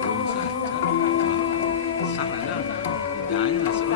Belum saja. Sah ada bedanya nggak sih?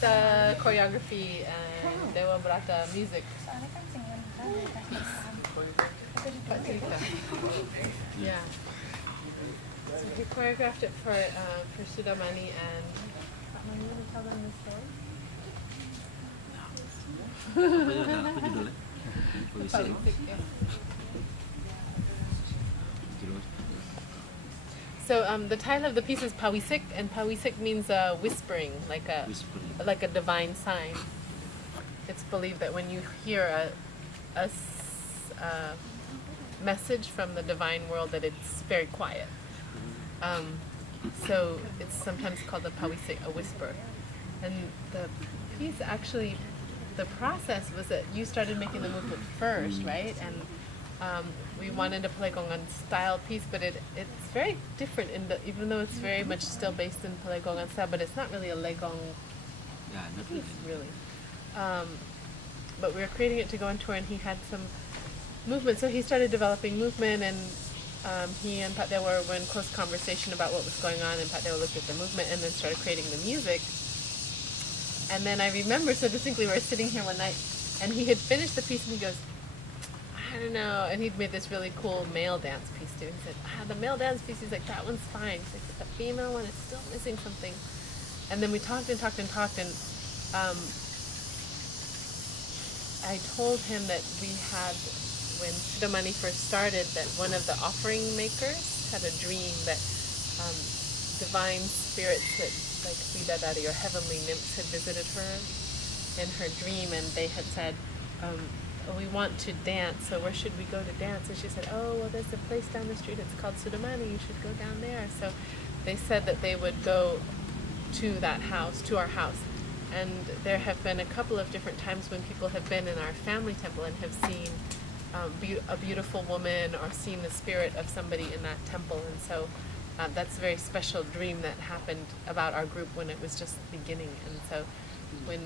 the choreography and Dewa Brata music. Yeah. So he choreographed it for Sudamani and. You want to tell them the story? Apa judulnya? Pawisik. So the title of the piece is Pawisik, and Pawisik means whispering, like a divine sign. It's believed that when you hear a message from the divine world, that it's very quiet. So it's sometimes called a Pawisik, a whisper. And the piece actually, the process was that you started making the movement first, right? And we wanted a Pelegongan style piece, but it's very different even though it's very much still based in Pelegongan style, but it's not really a Legong piece, really. But we were creating it to go on tour, and he had some movement, so he started developing movement, and he and Pat Dewa were in close conversation about what was going on, and Pat Dewa looked at the movement and then started creating the music. And then I remember so distinctly, we were sitting here one night, and he had finished the piece, and he goes, I don't know, and he'd made this really cool male dance piece too. He said, the male dance piece, he's like, that one's fine. He's like, but the female one is still missing something. And then we talked and talked and talked, and I told him that we had, when Sudamani first started, that one of the offering makers had a dream that divine spirits, that like Bidadari or heavenly nymphs, had visited her in her dream, and they had said, we want to dance, so where should we go to dance? And she said, well, there's a place down the street, it's called Sudamani, you should go down there. So they said that they would go to that house, to our house. And there have been a couple of different times when people have been in our family temple and have seen a beautiful woman or seen the spirit of somebody in that temple. And so that's a very special dream that happened about our group when it was just beginning. And so when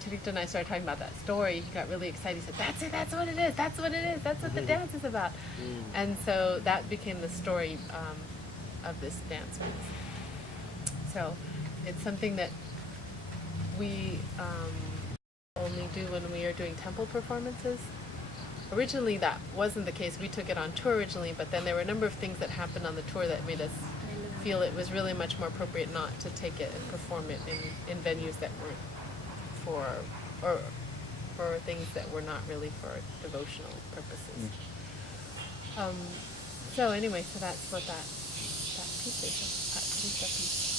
Tirita and I started talking about that story, he got really excited. He said, that's it, that's what it is, that's what it is, that's what the dance is about. And so that became the story of this dance piece. So it's something that we only do when we are doing temple performances. Originally that wasn't the case. We took it on tour originally, but then there were a number of things that happened on the tour that made us feel it was really much more appropriate not to take it and perform it in venues that weren't for things that were not really for devotional purposes. So anyway, so that's what that piece is, that piece.